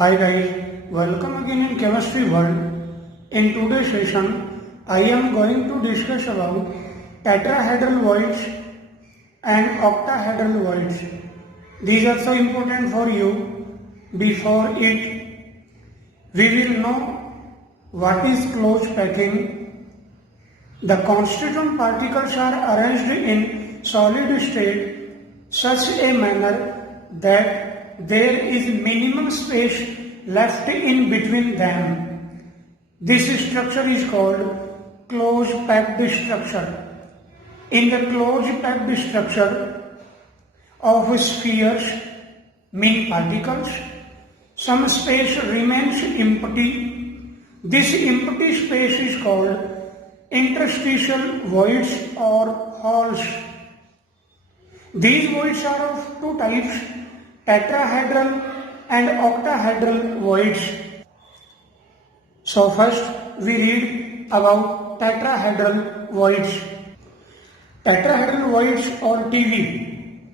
Hi guys, welcome again in Chemistry World. In today's session, I am going to discuss about tetrahedral voids and octahedral voids. These are so important for you. Before it, we will know what is closed packing. The constituent particles are arranged in solid state such a manner that there is minimum space left in between them. This structure is called closed packed structure. In the closed packed structure of spheres, mean particles, some space remains empty. This empty space is called interstitial voids or holes. These voids are of two types, tetrahedral and octahedral voids. So first we read about tetrahedral voids. Tetrahedral voids or TV.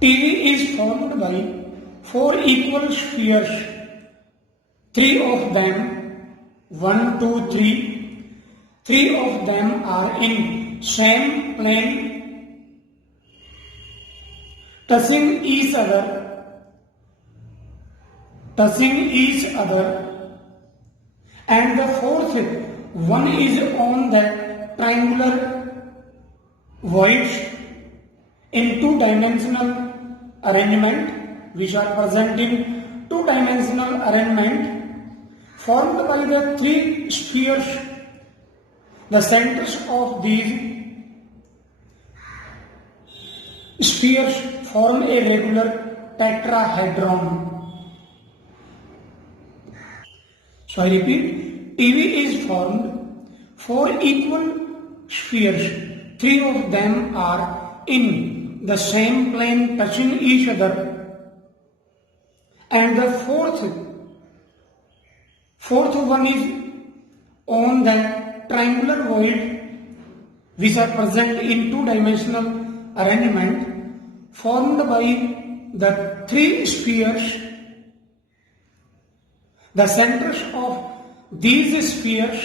TV is formed by four equal spheres. Three of them, 1, 2, 3. Three of them are in same plane touching each other, and the fourth one is on the triangular voids in two-dimensional arrangement, which are present in two-dimensional arrangement formed by the three spheres. The centers of these spheres form a regular tetrahedron. So I repeat, TV is formed four equal spheres. Three of them are in the same plane touching each other, and the fourth one is on the triangular void, which are present in two-dimensional arrangement formed by the three spheres. The centers of these spheres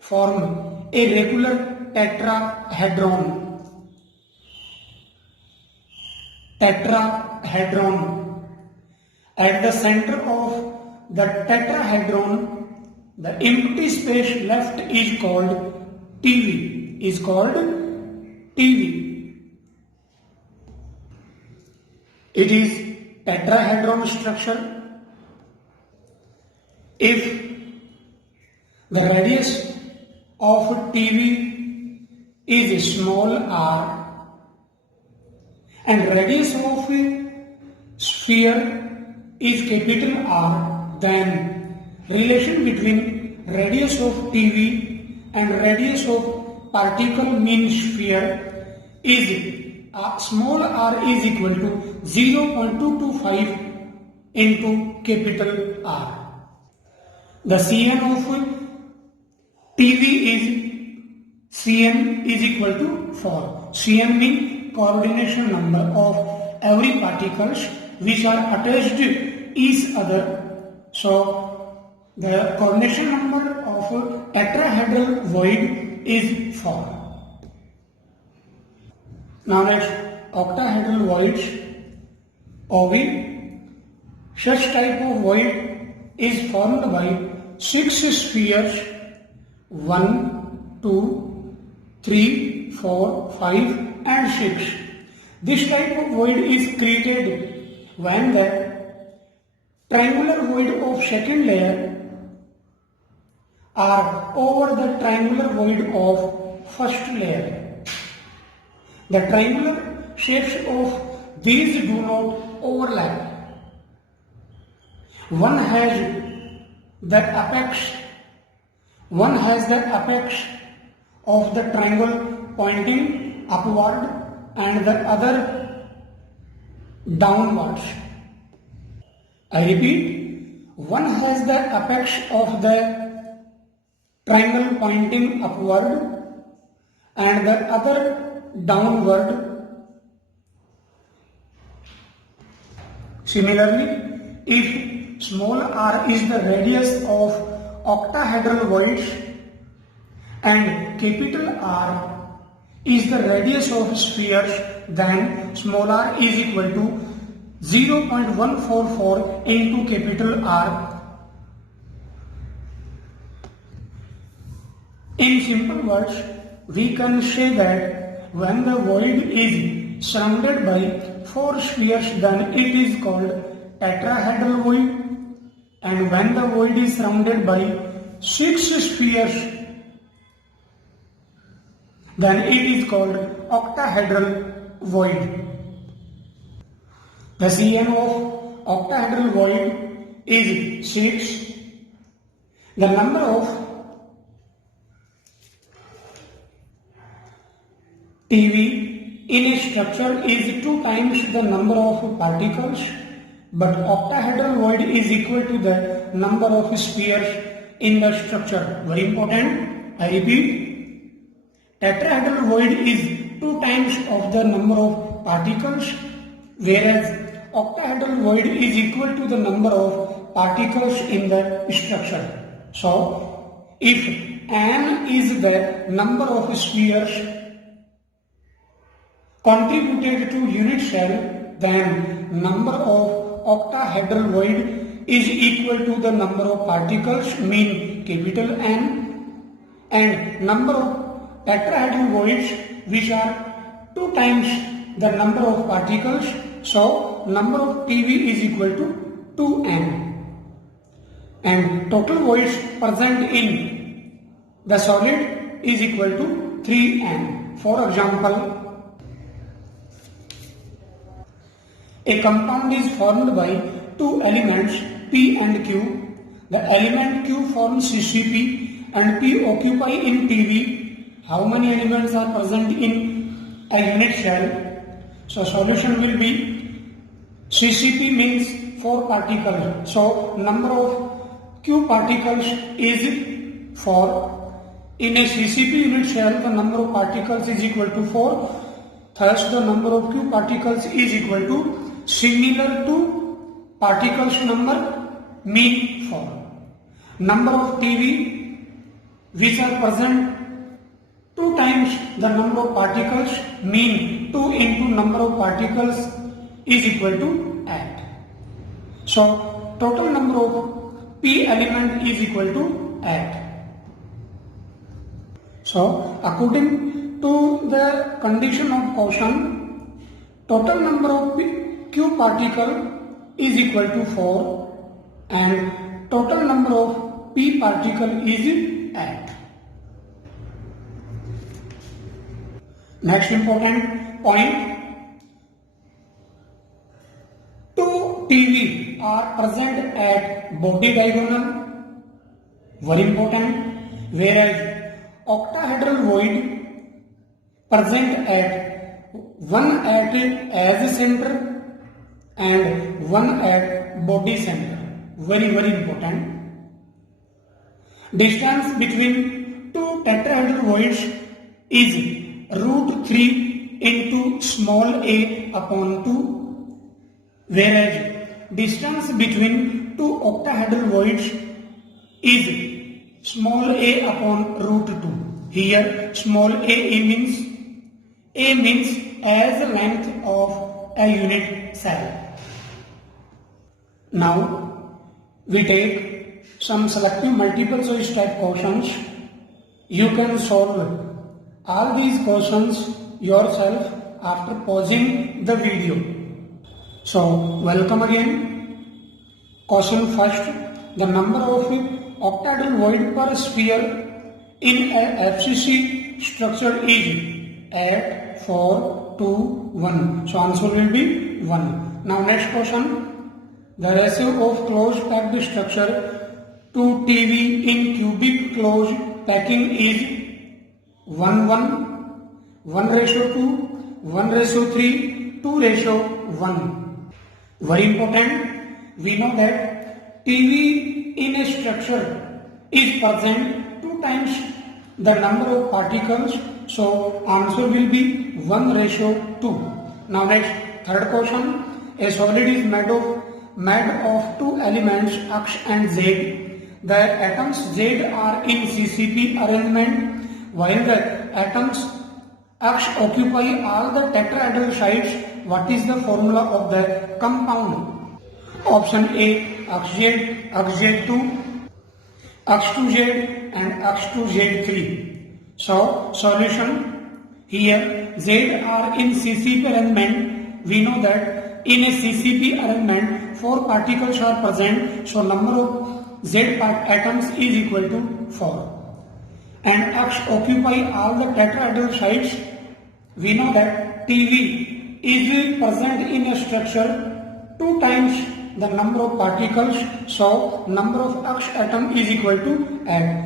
form a regular tetrahedron. At the center of the tetrahedron, the empty space left is called TV. It is tetrahedron structure. If the radius of TV is small r and radius of sphere is capital R, then relation between radius of TV and radius of particle mean sphere is small r is equal to 0.225 into capital R. The Cn of TV is equal to 4. Cn means coordination number of every particles which are attached to each other. So the coordination number of tetrahedral void is 4. Now next, octahedral voids. Such type of void is formed by 6 spheres, 1, 2, 3, 4, 5 and 6. This type of void is created when the triangular void of second layer are over the triangular void of first layer. The triangular shapes of these do not overlap. One has the apex of the triangle pointing upward and the other downwards. I repeat, one has the apex of the triangle pointing upward and the other downward. Similarly, if small r is the radius of octahedral voids and capital R is the radius of spheres, then small r is equal to 0.144 into capital R. In simple words, we can say that when the void is surrounded by 4 spheres, then it is called tetrahedral void, and when the void is surrounded by 6 spheres, then it is called octahedral void. The Cn of octahedral void is 6. The number of TV in a structure is 2 times the number of particles, but octahedral void is equal to the number of spheres in the structure. Very important, I repeat. Tetrahedral void is 2 times of the number of particles, whereas octahedral void is equal to the number of particles in the structure. So, if n is the number of spheres contributed to unit cell, then number of octahedral void is equal to the number of particles, mean capital N, and number of tetrahedral voids which are 2 times the number of particles, so number of TV is equal to 2n, and total voids present in the solid is equal to 3n. For example, a compound is formed by 2 elements P and Q. The element Q forms CCP and P occupy in TV. How many elements are present in a unit cell? So solution will be CCP means 4 particles. So number of Q particles is 4. In a CCP unit cell, the number of particles is equal to 4. Thus the number of Q particles is equal to similar to particles number mean 4. Number of TV which are present 2 times the number of particles, mean 2 into number of particles is equal to 8. So total number of P element is equal to 8. So according to the condition of quotient, total number of Q particle is equal to 4 and total number of P particle is 8. Next important point, 2 TV are present at body diagonal, very important, whereas octahedral void present at one at as center and one at body center, very important. Distance between 2 tetrahedral voids is root 3 into small a upon 2, whereas distance between 2 octahedral voids is small a upon root 2. Here small a means as length of a unit cell. Now we take some selective multiple choice type questions. You can solve all these questions yourself after pausing the video. So welcome again. Question first, the number of octahedral void per sphere in a FCC structure is 8, 4, 2, 1. So answer will be 1. Now next question, the ratio of closed packed structure to TV in cubic closed packing is 1:2, 1:3, 2:1. Very important, we know that TV in a structure is present 2 times the number of particles, so answer will be 1:2. Now next, third question, a solid is made of made of two elements X and Z. The atoms Z are in CCP arrangement while the atoms X occupy all the tetrahedral sites. What is the formula of the compound? Option A, XZ, XZ2, X2Z and X2Z3. So, solution here, Z are in CCP arrangement. We know that in a CCP arrangement, 4 particles are present. So, number of Z atoms is equal to 4. And X occupy all the tetrahedral sites. We know that TV is present in a structure 2 times the number of particles, so number of X atom is equal to 8.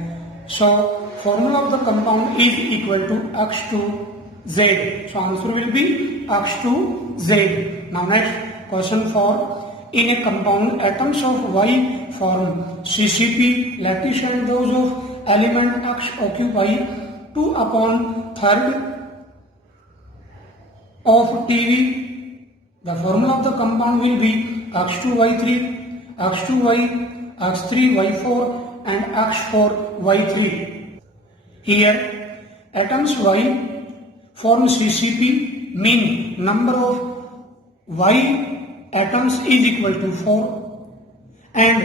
So formula of the compound is equal to X2Z. So answer will be X2Z. Now next question for in a compound atoms of Y form CCP, lattice and those of element X occupy 2/3 of TV. The formula of the compound will be X2Y3, X2Y, X3Y4 and X4Y3. Here atoms Y form CCP mean number of Y atoms is equal to 4 and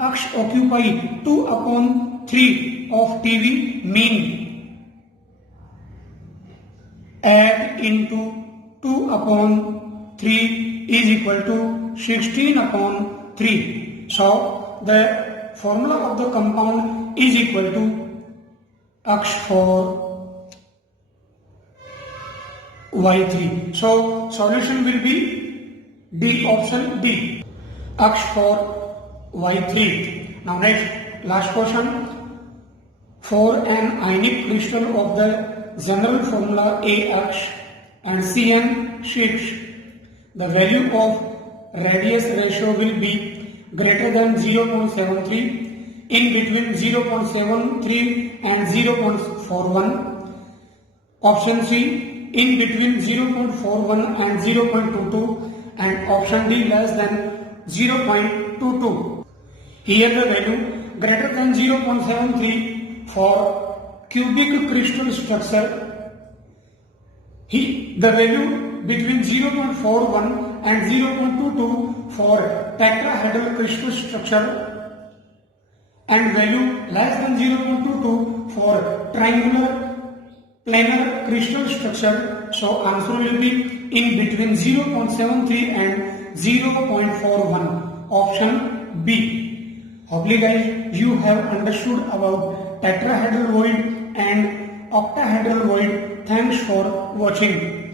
X occupy 2/3 of TV mean add into 2/3 is equal to 16/3. So the formula of the compound is equal to X4Y3. So solution will be D, option D, X4Y3. Now next, last question. For an ionic crystal of the general formula AX and CN6, the value of radius ratio will be greater than 0.73, in between 0.73 and 0.41. Option C, in between 0.41 and 0.22, and option D, less than 0.22. Here the value greater than 0.73 for cubic crystal structure. The value between 0.41 and 0.22 for tetrahedral crystal structure, and value less than 0.22 for triangular planar crystal structure. So answer will be in between 0.73 and 0.41, option B. Hopefully guys, you have understood about tetrahedral void and octahedral void. Thanks for watching.